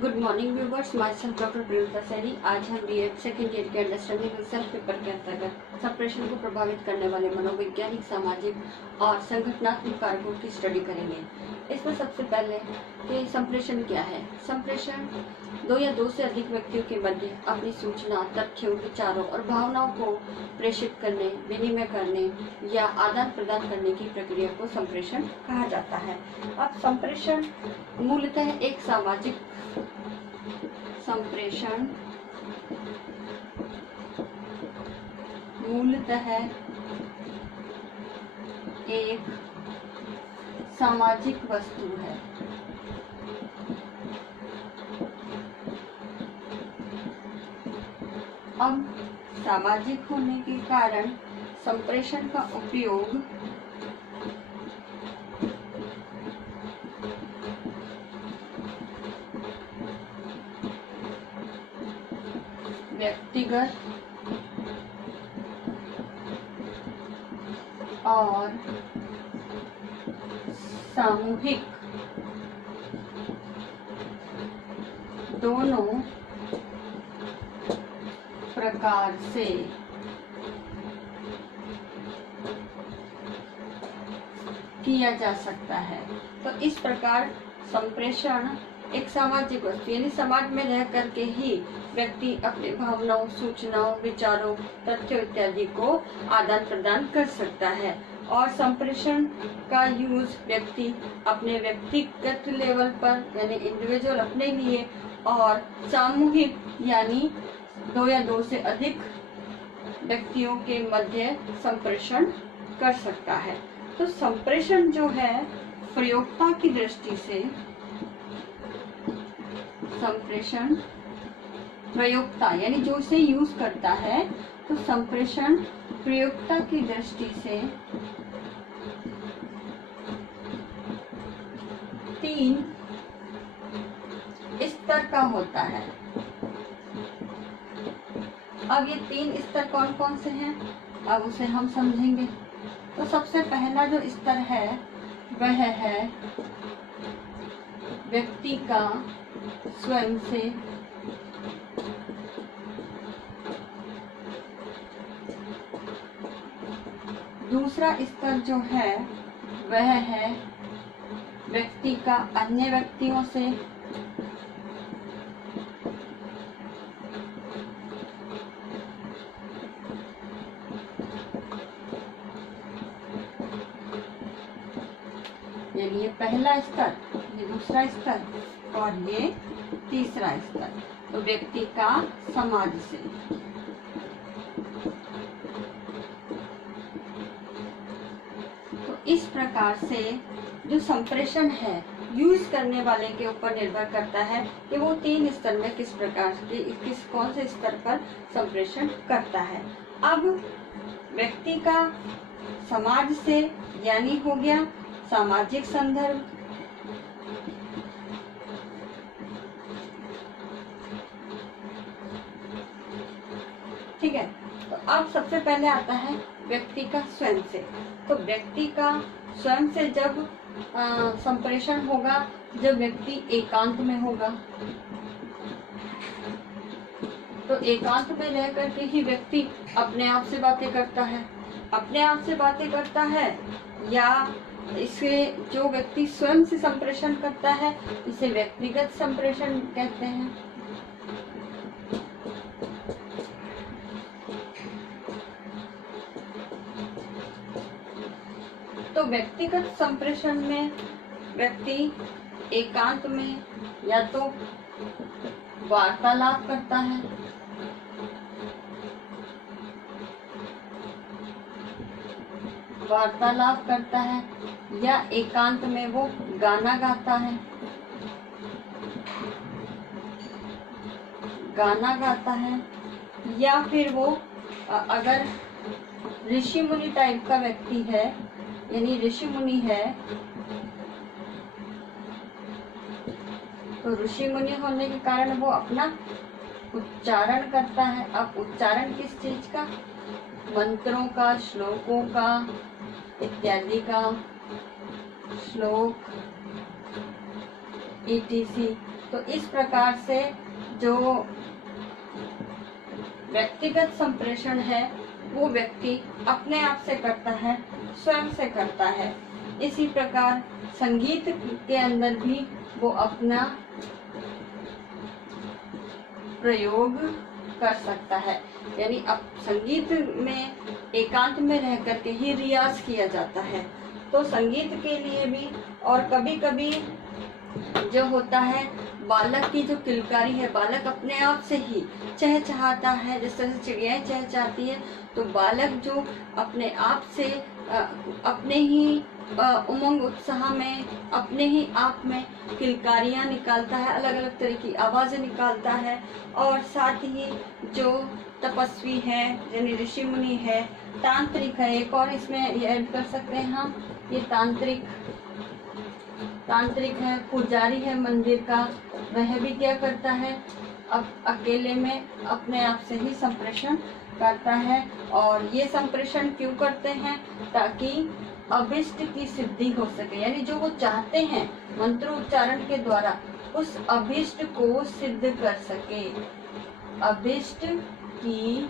Good morning viewers, my self doctor Priyanka Saini. आज हम BEd second year के अंडरस्टैंडिंग सेल्फ पेपर के अंतर्गत संप्रेषण को प्रभावित करने वाले मनोवैज्ञानिक, सामाजिक और संगठनात्मक कारकों की स्टडी करेंगे। इसमें सबसे पहले कि संप्रेषण क्या है। संप्रेषण दो या दो से अधिक व्यक्तियों के मध्य अपनी सूचना, तथ्यों, विचारों और भावनाओं को प्रेषित करने, विनिमय करने या आदान प्रदान करने की प्रक्रिया को संप्रेषण कहा जाता है। अब संप्रेषण मूलतः एक सामाजिक संप्रेषण मूलतः एक सामाजिक वस्तु है। अब सामाजिक होने के कारण संप्रेषण का उपयोग व्यक्तिगत और सामूहिक दोनों प्रकार से किया जा सकता है। तो इस प्रकार संप्रेषण एक सामाजिक वस्तु यानी समाज में रह करके ही व्यक्ति अपने भावनाओं, सूचनाओं, विचारों, तथ्यों इत्यादि को आदान प्रदान कर सकता है। और संप्रेषण का यूज व्यक्ति अपने व्यक्तिगत लेवल पर यानी इंडिविजुअल अपने लिए और सामूहिक यानी दो या दो से अधिक व्यक्तियों के मध्य संप्रेषण कर सकता है। तो संप्रेषण जो है प्रयोक्ता की दृष्टि से, संप्रेषण प्रयोक्ता यानी जो इसे यूज करता है, तो संप्रेषण प्रयोक्ता की दृष्टि से तीन स्तर का होता है। अब ये तीन स्तर कौन कौन से हैं, अब उसे हम समझेंगे। तो सबसे पहला जो स्तर है वह है व्यक्ति का स्वयं से दूसरा स्तर जो है वह है व्यक्ति का अन्य व्यक्तियों से, यानी ये पहला स्तर, ये दूसरा स्तर और ये तीसरा स्तर। तो व्यक्ति का समाज से। तो इस प्रकार से जो संप्रेषण है यूज करने वाले के ऊपर निर्भर करता है कि वो तीन स्तर में किस प्रकार के कौन से स्तर पर संप्रेषण करता है। अब व्यक्ति का समाज से यानी हो गया सामाजिक संदर्भ, ठीक है। तो अब सबसे पहले आता है व्यक्ति का स्वयं से। तो व्यक्ति का स्वयं से जब संप्रेषण होगा जब व्यक्ति एकांत में होगा। तो एकांत में रह करके ही व्यक्ति अपने आप से बातें करता है। अपने आप से बातें करता है या इसे जो व्यक्ति स्वयं से संप्रेषण करता है इसे व्यक्तिगत संप्रेषण कहते हैं। तो व्यक्तिगत संप्रेषण में व्यक्ति एकांत में या तो वार्तालाप करता है, या एकांत में वो गाना गाता है, या फिर वो अगर ऋषि मुनि टाइप का व्यक्ति है यानी ऋषि मुनि है तो ऋषि मुनि होने के कारण वो अपना उच्चारण करता है। अब उच्चारण किस चीज का, मंत्रों का, श्लोकों का इत्यादि का, श्लोक etc। तो इस प्रकार से जो व्यक्तिगत संप्रेषण है वो व्यक्ति अपने आप से करता है, स्वयं से करता है। इसी प्रकार संगीत के अंदर भी वो अपना प्रयोग कर सकता है, यानी अब संगीत में एकांत में रह करके ही रियाज किया जाता है। तो संगीत के लिए भी, और कभी कभी जो होता है बालक की जो किलकारी है, बालक अपने आप से ही चहचहाता है, जिस तरह से चिड़ियाएं चहचहाती है, तो बालक जो अपने आप से अपने ही उमंग उत्साह में अपने ही आप में किलकारियां निकालता है, अलग अलग तरह की आवाजें निकालता है। और साथ ही जो तपस्वी है, यानी ऋषि मुनि है, तांत्रिक है, एक और इसमें ऐड कर सकते हैं हम, ये तांत्रिक है, पुजारी है मंदिर का, वह भी क्या करता है, अब अकेले में अपने आप से ही संप्रेषण करता है। और ये संप्रेषण क्यों करते हैं, ताकि अभिष्ट की सिद्धि हो सके, यानी जो वो चाहते हैं मंत्र उच्चारण के द्वारा उस अभिष्ट को सिद्ध कर सके। अभिष्ट की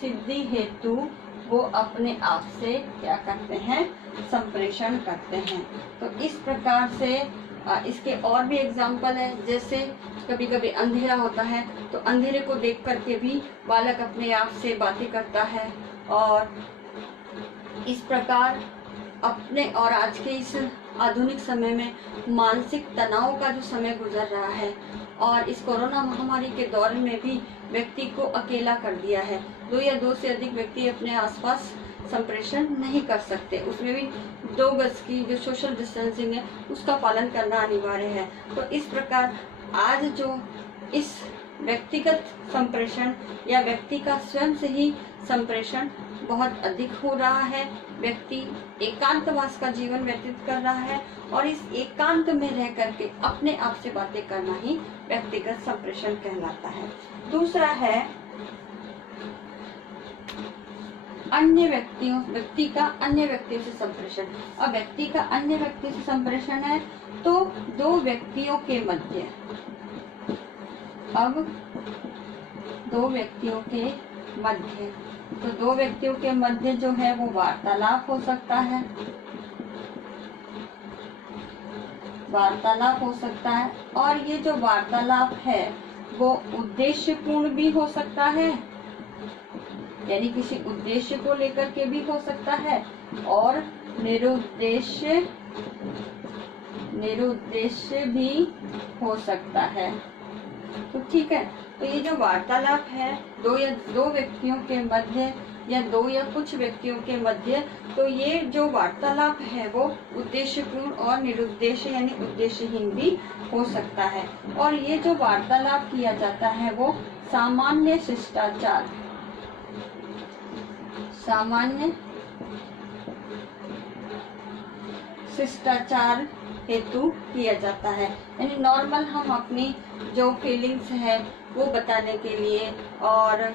सिद्धि हेतु वो अपने आप से क्या करते हैं, संप्रेषण करते हैं। तो इस प्रकार से इसके और भी एग्जाम्पल है, जैसे कभी कभी अंधेरा होता है तो अंधेरे को देख करके भी बालक अपने आप से बातें करता है। और इस प्रकार अपने, और आज के इस आधुनिक समय में मानसिक तनाव का जो समय गुजर रहा है, और इस कोरोना महामारी के दौर में भी व्यक्ति को अकेला कर दिया है। 2 या 2 से अधिक व्यक्ति अपने आसपास संप्रेषण नहीं कर सकते, उसमें भी 2 गज की जो सोशल डिस्टेंसिंग है उसका पालन करना अनिवार्य है। तो इस प्रकार आज जो इस व्यक्तिगत संप्रेषण या व्यक्ति का स्वयं से ही संप्रेषण बहुत अधिक हो रहा है। व्यक्ति एकांतवास का जीवन व्यतीत कर रहा है, और इस एकांत में रह करके अपने आप से बातें करना ही व्यक्तिगत संप्रेषण कहलाता है। दूसरा है व्यक्ति का अन्य व्यक्तियों से संप्रेषण। अब व्यक्ति का अन्य व्यक्ति से संप्रेषण है तो 2 व्यक्तियों के मध्य, अब 2 व्यक्तियों के मध्य, तो 2 व्यक्तियों के मध्य जो है वो वार्तालाप हो सकता है, वार्तालाप हो सकता है। और ये जो वार्तालाप है वो उद्देश्यपूर्ण भी हो सकता है, यानी किसी उद्देश्य को लेकर के भी हो सकता है, और निरुद्देश्य भी हो सकता है। तो ठीक है, तो ये जो वार्तालाप है 2 व्यक्तियों के मध्य या 2 या कुछ व्यक्तियों के मध्य, तो ये जो वार्तालाप है वो उद्देश्यपूर्ण और निरुद्देश्य यानी उद्देश्यहीन भी हो सकता है। और ये जो वार्तालाप किया जाता है वो सामान्य शिष्टाचार हेतु किया जाता है, यानी नॉर्मल हम अपनी जो फीलिंग्स है वो बताने के लिए, और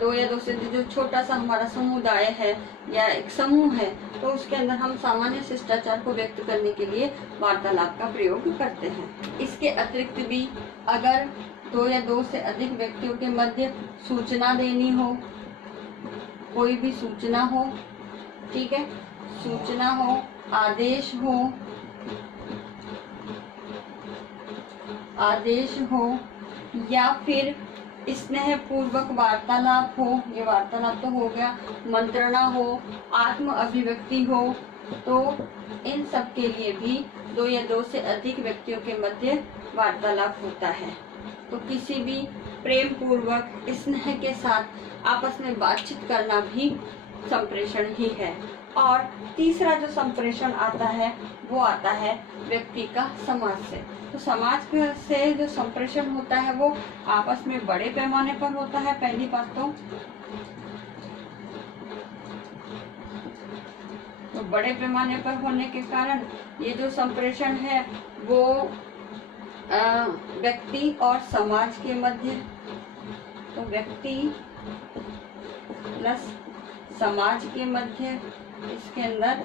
2 या 2 से जो छोटा सा हमारा समुदाय है या एक समूह है, तो उसके अंदर हम सामान्य शिष्टाचार को व्यक्त करने के लिए वार्तालाप का प्रयोग करते हैं। इसके अतिरिक्त भी अगर 2 या 2 से अधिक व्यक्तियों के मध्य सूचना देनी हो, कोई भी सूचना हो, ठीक है, सूचना हो, आदेश हो या फिर स्नेह पूर्वक वार्तालाप हो, ये वार्तालाप तो हो गया, मंत्रणा हो, आत्म अभिव्यक्ति हो, तो इन सब के लिए भी 2 या 2 से अधिक व्यक्तियों के मध्य वार्तालाप होता है। तो किसी भी प्रेम पूर्वक स्नेह के साथ आपस में बातचीत करना भी संप्रेषण ही है। और तीसरा जो संप्रेषण आता है वो आता है व्यक्ति का समाज से। तो समाज से जो संप्रेषण होता है वो आपस में बड़े पैमाने पर होता है। पहली बात तो बड़े पैमाने पर होने के कारण ये जो संप्रेषण है वो व्यक्ति और समाज के मध्य, तो व्यक्ति प्लस समाज के मध्य इसके अंदर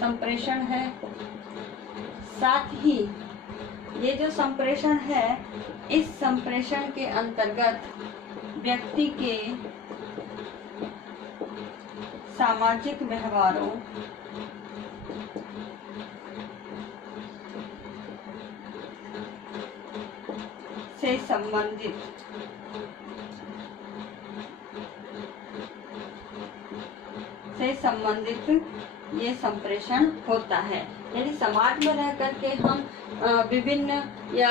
संप्रेषण है। साथ ही ये जो संप्रेषण है, इस संप्रेषण के अंतर्गत व्यक्ति के सामाजिक व्यवहारों से संबंधित ये संप्रेषण होता है। यानी समाज में रह करके हम विभिन्न या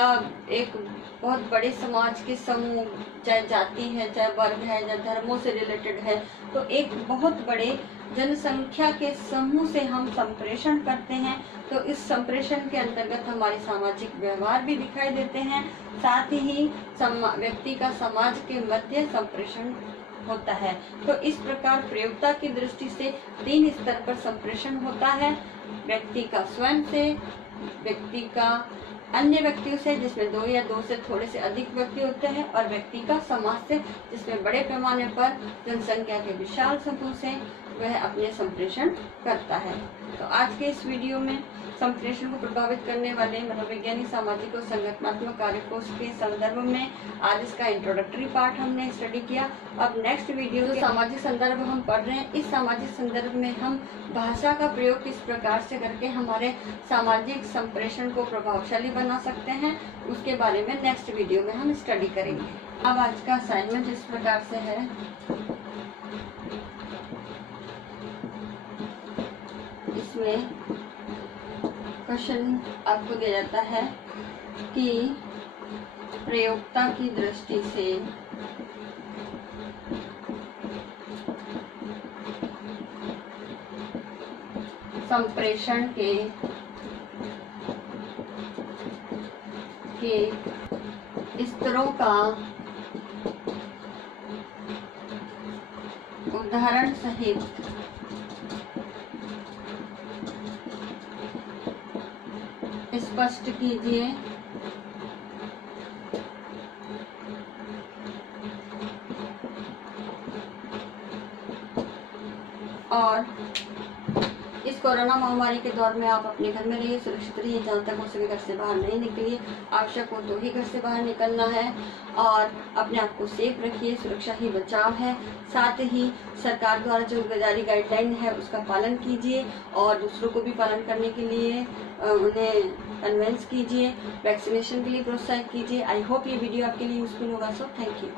एक बहुत बड़े समाज के समूह, चाहे जाति है, चाहे वर्ग है, या धर्मों से रिलेटेड है, तो एक बहुत बड़े जनसंख्या के समूह से हम संप्रेषण करते हैं। तो इस संप्रेषण के अंतर्गत हमारे सामाजिक व्यवहार भी दिखाई देते हैं। साथ ही व्यक्ति का समाज के मध्य संप्रेषण होता है। तो इस प्रकार प्रयोक्ता की दृष्टि से 3 स्तर पर संप्रेषण होता है। व्यक्ति का स्वयं से, व्यक्ति का अन्य व्यक्तियों से, जिसमें 2 या 2 से थोड़े से अधिक व्यक्ति होते हैं, और व्यक्ति का समाज से, जिसमें बड़े पैमाने पर जनसंख्या के विशाल समूह से वह अपने संप्रेषण करता है। तो आज के इस वीडियो में संप्रेषण को प्रभावित करने वाले मनोवैज्ञानिक, सामाजिक और संगठनात्मक कारकों के संदर्भ में आज इसका इंट्रोडक्टरी पार्ट हमने स्टडी किया। अब नेक्स्ट वीडियो जो सामाजिक संदर्भ हम पढ़ रहे हैं, इस सामाजिक संदर्भ में हम भाषा का प्रयोग किस प्रकार से करके हमारे सामाजिक संप्रेषण को प्रभावशाली बना सकते हैं, उसके बारे में नेक्स्ट वीडियो में हम स्टडी करेंगे। अब आज का असाइनमेंट इस प्रकार से है। इसमें क्वेश्चन आपको दिया जाता है कि प्रयोक्ता की दृष्टि से संप्रेषण के स्तरों का उदाहरण सहित स्पष्ट कीजिए। और इस कोरोना महामारी के दौर में आप अपने घर में रहिए, सुरक्षित रहिए, जहाँ तक हो सके घर से बाहर नहीं निकलिए। आवश्यक हो तो ही घर से बाहर निकलना है, और अपने आप को सेफ रखिए, सुरक्षा ही बचाव है। साथ ही सरकार द्वारा जो जारी गाइडलाइन है उसका पालन कीजिए, और दूसरों को भी पालन करने के लिए उन्हें कन्विंस कीजिए। वैक्सीनेशन के लिए प्रोत्साहित कीजिए। आई होप ये वीडियो आपके लिए यूजफुल होगा। So thank you.